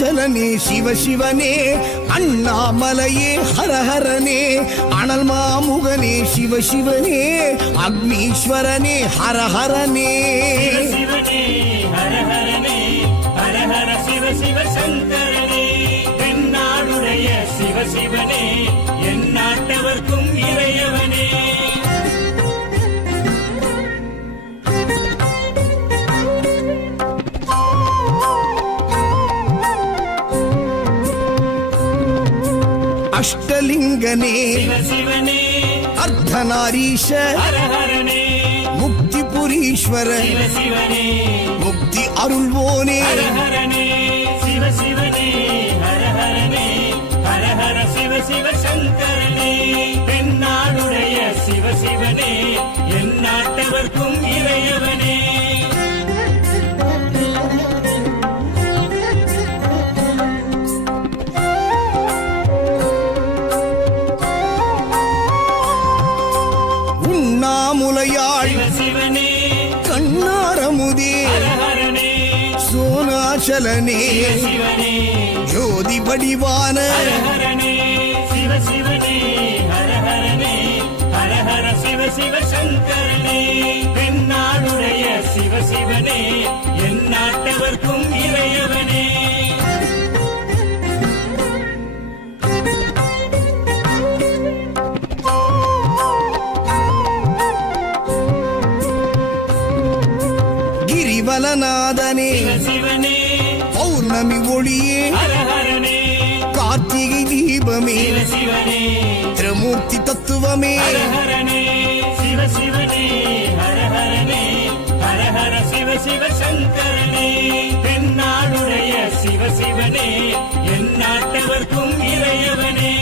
அருணாச்சலனே சிவசிவனே அண்ணாமலையே ஹரஹரனே அனல் மாமுகனே சிவசிவனே அக்னீஸ்வரனே ஹரஹரனே சிவனே ஹரஹரனே ஹரஹர சிவ சிவ சங்கரனே தென்னாடுடைய சிவசிவனே என் நாட்டவர்க்கும் இறையவனே அஷ்டலிங்கனே சிவசிவனே அர்த்தநாரீஷ ஹரஹரனே முக்திபுரீஸ்வர சிவசிவனே முக்தி அருள்வோனே ஹரஹரனே சிவசிவனே ஹரஹரனே ஹரஹர சிவ சிவ சங்கரனே தென்னாடுடைய சிவசிவனே என் நாட்டவர்க்கும் இறையவனே உண்ணாமுலையாள் சிவசிவனே கண்ணாரமுதே ஹரஹரனே சோனாச்சலனே சிவசிவனே ஜோதி வடிவான ஹரஹரனே சிவசிவனே ஹரஹரனே ஹரஹர சிவ சிவ சங்கரனே தென்னாடுடைய சிவசிவனே என் நாட்டவர்க்கும் இறையவனே கிரிவலநாதனே சிவசிவனே பௌர்ணமி ஒளியே ஹரஹரனே கார்த்திகை தீபமே சிவசிவனே திரிமூர்த்தி தத்துவமே ஹரஹரனே சிவசிவனே ஹரஹரனே ஹரஹர சிவ சிவ சங்கரனே தென்னாடுடைய சிவசிவனே என் நாட்டவர்க்கும் இறையவனே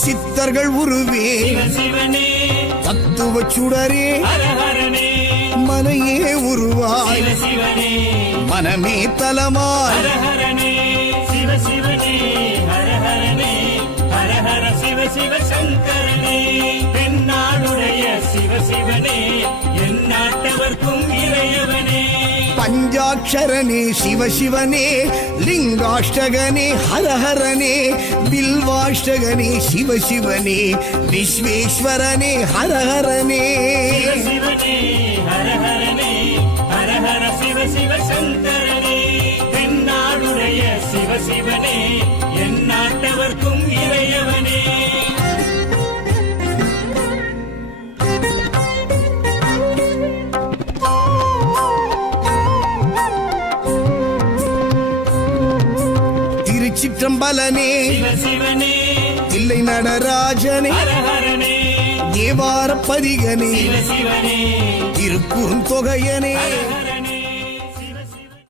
சித்தர்கள் உருவே சிவசிவனே தத்துவ சுடரே ஹரஹரனே மனையே உருவாய் சிவசிவனே மனமே தலமாய் ஹரஹரனே சிவசிவனே ஹரஹரனே ஹரஹர சிவ சிவ சங்கரனே தென்னாடுடைய சிவசிவனே என் நாட்டவர்க்கும் இறையவனே பஞ்சாட்சரனே சிவசிவனே லிங்காஷ்டகனே ஹரஹரனே பில்வாஷ்டகனே சிவசிவனே விஸ்வேஸ்வரனே ஹரஹரனே சிவசிவனே ஹரஹரனே ஹரஹர சிவ சிவ சங்கரனே தென்னாடுடைய சிவசிவனே என் நாட்டவர்க்கும் இறையவனே திருச்சிற்றம்பலனே சிவசிவனே தில்லை நடராஜனே ஹரஹரனே தேவார பதிகனே சிவசிவனே திருக்குறுந்தொகையனே ஹரஹர